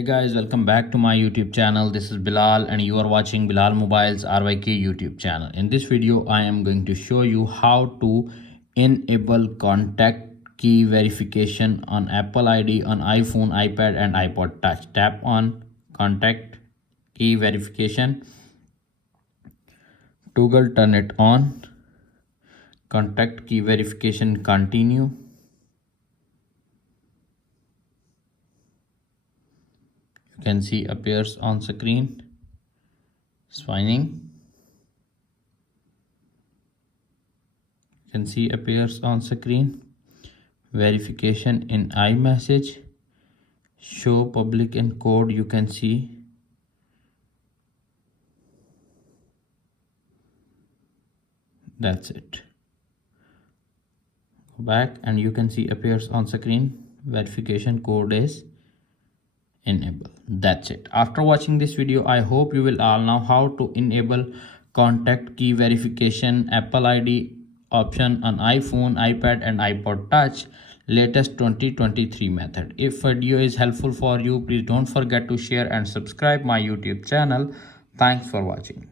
Hey guys, welcome back to my YouTube channel. This is Bilal and you are watching Bilal Mobiles RYK YouTube channel. In this video, I am going to show you how to enable contact key verification on Apple ID on iPhone, iPad and iPod Touch. Tap on contact key verification. Toggle turn it on. Contact key verification continue. You can see appears on screen. Signing. You can see appears on screen. Verification in iMessage. Show public and code. You can see. That's it. Go back and you can see appears on screen. Verification code is enable. That's it. After watching this video, I hope you will all know how to enable contact key verification Apple ID option on iPhone, iPad and iPod Touch latest 2023 method. If video is helpful for you, please don't forget to share and subscribe my YouTube channel. Thanks for watching.